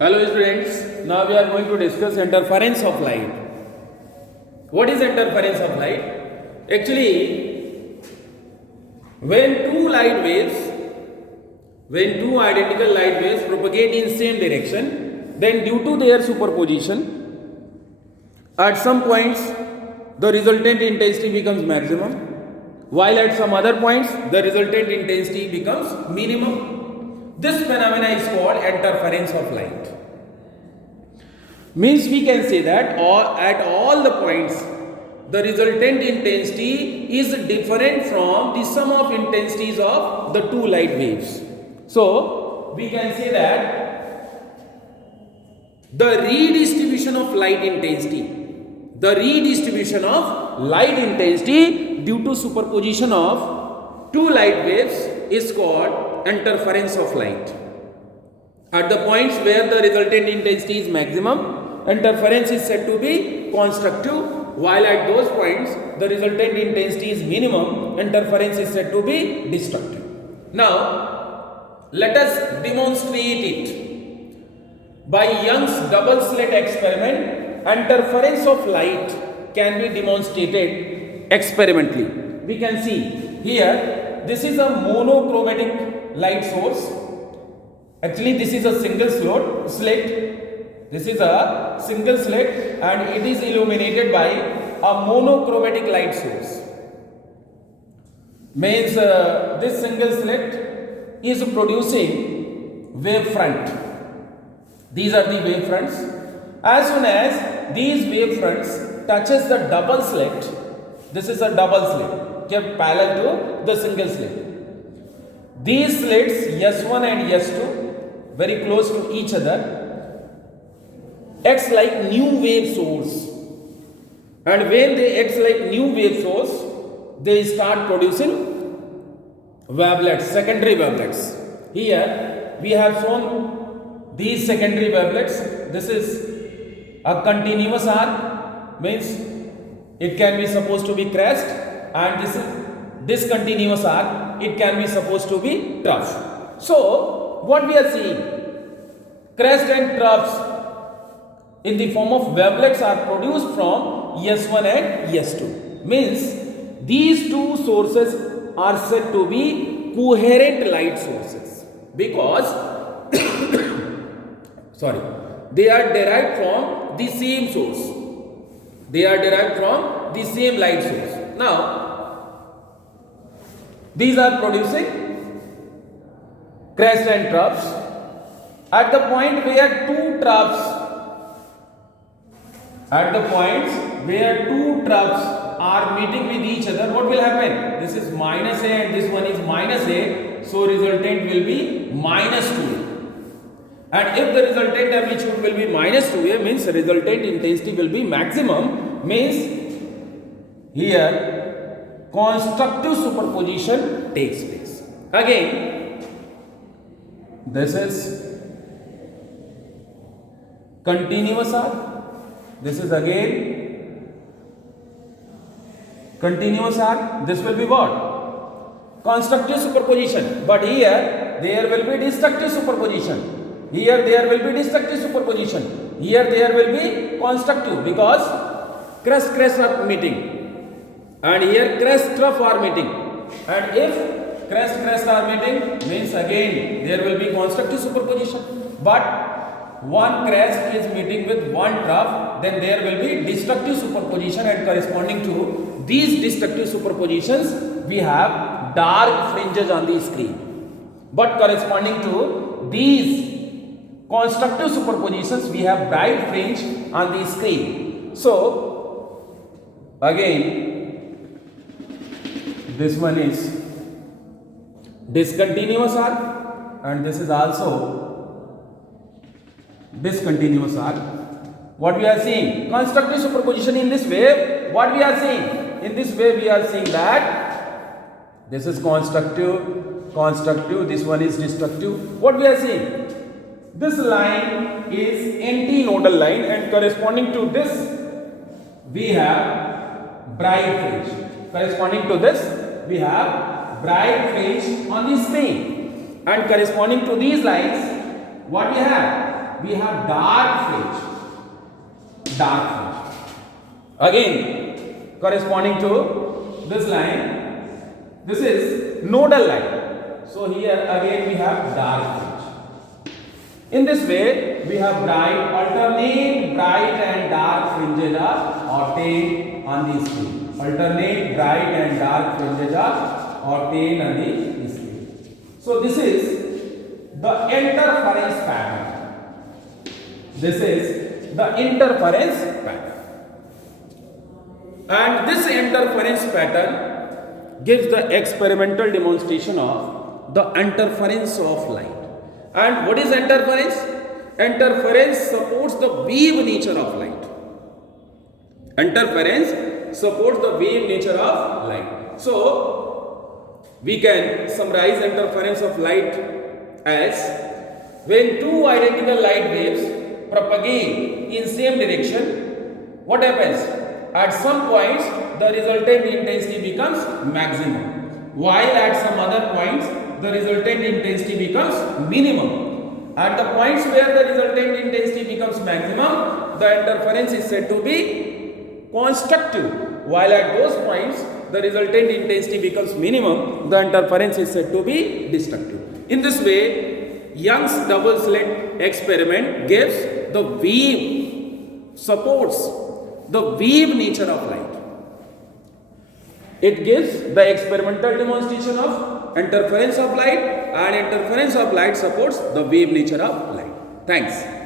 Hello students, now we are going to discuss interference of light. What is interference of light? Actually, when two identical light waves propagate in same direction, then due to their superposition, at some points the resultant intensity becomes maximum, while at some other points the resultant intensity becomes minimum. This phenomena is called interference of light. Means we can say that at all the points the resultant intensity is different from the sum of intensities of the two light waves. So we can say that the redistribution of light intensity due to superposition of two light waves is called interference of light. At the points where the resultant intensity is maximum, interference is said to be constructive, while at those points the resultant intensity is minimum, interference is said to be destructive. Now let us demonstrate it. By Young's double slit experiment, interference of light can be demonstrated experimentally. We can see here, this is a monochromatic light source. Actually, this is a single slit. This is a single slit and it is illuminated by a monochromatic light source. Means this single slit is producing wavefront. These are the wavefronts. As soon as these wavefronts touches the double slit, this is a double slit kept parallel to the single slit. These slits S1 and S2 very close to each other acts like new wave source, and when they act like new wave source, they start producing wavelets, secondary wavelets. Here we have shown these secondary wavelets. This is a continuous arc, means it can be supposed to be crest, and this is discontinuous arc, it can be supposed to be trough. So what we are seeing, crest and troughs in the form of wavelets are produced from S1 and S2. Means these two sources are said to be coherent light sources because they are derived from the same source. They are derived from the same light source. Now these are producing crest and troughs. At the point where two troughs are meeting with each other, what will happen? This is minus A and this one is minus A, so resultant will be minus 2A. And if the resultant amplitude will be minus 2A, means resultant intensity will be maximum, means here constructive superposition takes place. Again, this is continuous arc, this is again continuous arc, this will be what? Constructive superposition. But here there will be destructive superposition, here there will be destructive superposition, here there will be constructive because crest are meeting and here crest trough are meeting, and if crest are meeting, means again there will be constructive superposition. But one crest is meeting with one trough, then there will be destructive superposition, and corresponding to these destructive superpositions we have dark fringes on the screen, but corresponding to these constructive superpositions we have bright fringe on the screen. So again this one is discontinuous arc and this is also discontinuous arc. What we are seeing? Constructive superposition in this wave. What we are seeing? In this wave we are seeing that this is constructive, this one is destructive. What we are seeing? This line is antinodal line and corresponding to this we have bright fringe. Corresponding to this we have bright fringe on the screen, and corresponding to these lines what we have? we have dark fringe. Dark fringe. Again, corresponding to this line, this is nodal line. So here again we have dark fringe. In this way, we have alternate bright and dark fringes are obtained on the screen. Alternate bright and dark fringes are obtained on the screen. So this is the interference pattern. This is the interference pattern. And this interference pattern gives the experimental demonstration of the interference of light. And what is interference? Interference supports the wave nature of light. Interference supports the wave nature of light. So, we can summarize interference of light as when two identical light waves propagate in same direction, what happens? At some points, the resultant intensity becomes maximum, while at some other points, the resultant intensity becomes minimum. At the points where the resultant intensity becomes maximum, the interference is said to be constructive, while at those points, the resultant intensity becomes minimum, the interference is said to be destructive. In this way, Young's double slit experiment gives the wave, supports the wave nature of light. It gives the experimental demonstration of interference of light, and interference of light supports the wave nature of light. Thanks.